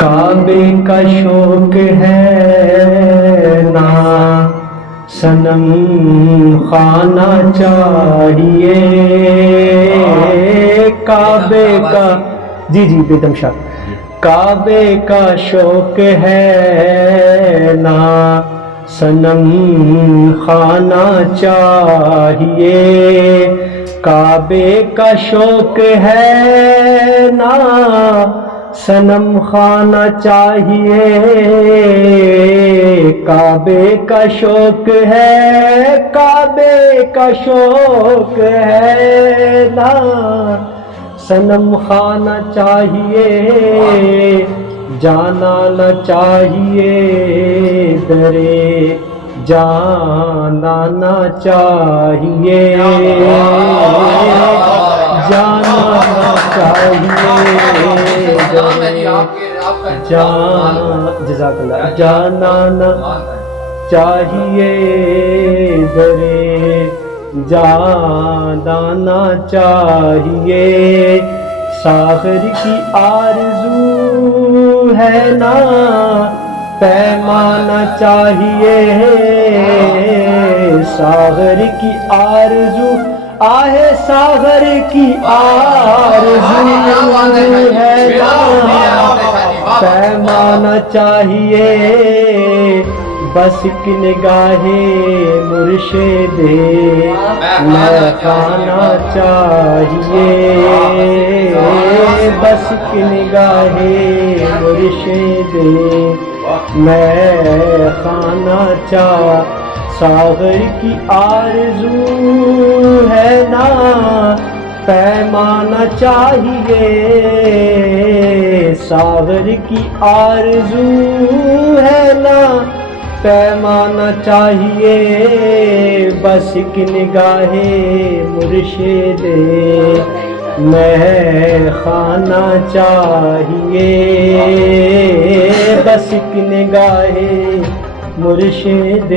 کعبے کا شوق ہے نا صنم خانہ چاہیے، کعبے کا جی بیدم شاہ، کعبے کا شوق ہے نا صنم خانہ چاہیے، کعبے کا شوق ہے نا صنم خانہ چاہیے، کعبے کا شوق ہے، کعبے کا شوق ہے نا صنم خانہ چاہیے، جانا نہ چاہیے درے جانا نہ چاہیے، جانا نہ چاہیے جزاک اللہ، جانا نہ چاہیے درے جانا نہ چاہیے، ساغر کی آرزو ہے نا پیمانا چاہیے، ساغر کی آرزو آہ ساغر کی آرزو ہے نا پیمانا چاہیے، بس کی نگاہ مرشد میں خانہ چاہیے، بس کی نگاہ مرشد میں خانہ چاہیے، ساغر کی آرزو ہے نا پیمانا چاہیے، ساغر کی آرزو ہے نا پیمانا چاہیے، بس کی نگاہ مرشد میں خانہ چاہیے، بس کی نگاہ مرشد،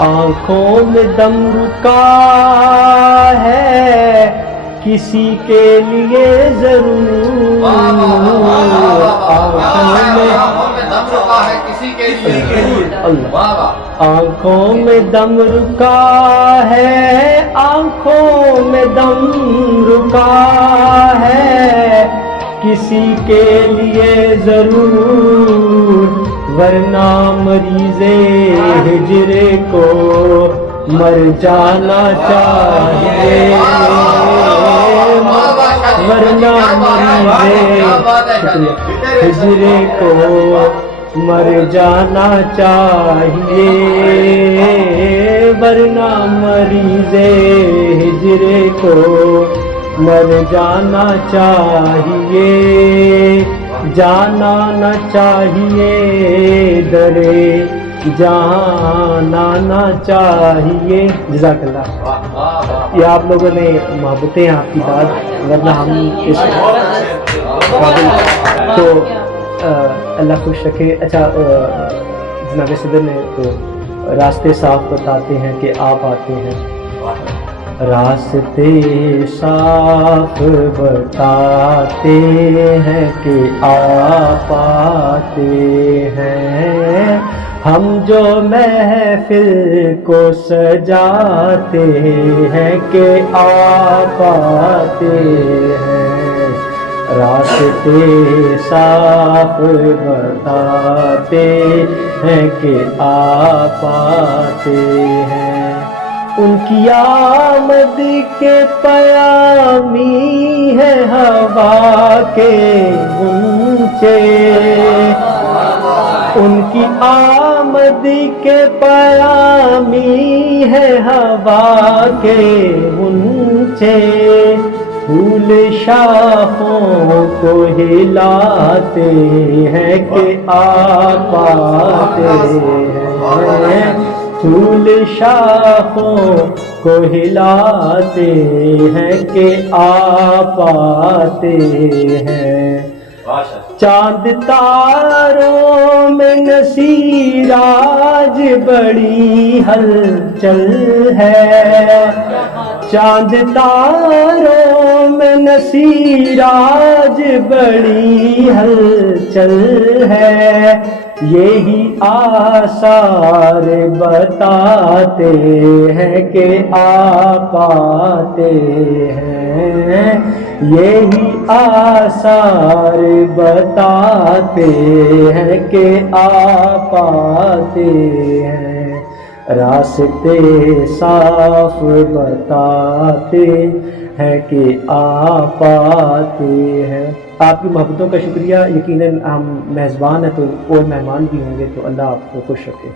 آنکھوں میں دم رکا ہے کسی کے لیے ضرور، آنکھوں میں دم رکا ہے، آنکھوں میں دم رکا ہے کسی کے لیے ضرور، ورنہ مریض ہجر کو مر جانا چاہیے، ورنہ مریض ہجر کو مر جانا چاہیے، ورنہ مریض ہجر کو مر جانا چاہیے، جانا نہ چاہیے درے جانا نہ چاہیے، جزاک اللہ۔ یہ آپ لوگوں نے محبتیں آپ کی داد، ورنہ ہم اس قابل تو اللہ خوش رکھے۔ اچھا جناب صدر نے تو راستے صاف بتاتے ہیں کہ آپ آتے ہیں، راستے صاف بتاتے ہیں کہ آپ آتے ہیں، ہم جو محفل کو سجاتے ہیں کہ آپ آتے ہیں، راستے صاف بتاتے ہیں کہ آپ آتے ہیں، ان کی آمد کے پیامی ہے ہوا کے غنچے، ان کی آمد کے پیامی ہے ہوا کے غنچے، پھول شاخوں کو ہلاتے ہیں کہ آپ آتے ہیں، پھول شاخوں کو ہلاتے ہیں کہ آپ آتے ہیں، چاند تاروں میں نصیر آج بڑی ہلچل ہے، چاند تاروں میں نصیر آج بڑی ہلچل ہے، یہی آثار بتاتے ہیں کہ آپ آتے ہیں، یہی آثار بتاتے ہیں کہ آپ آتے ہیں، راستے صاف بتاتے ہیں کہ آپ آتے ہیں۔ آپ کی محبتوں کا شکریہ، یقیناً ہم میزبان ہیں تو اور مہمان بھی ہوں گے، تو اللہ آپ کو خوش رکھے۔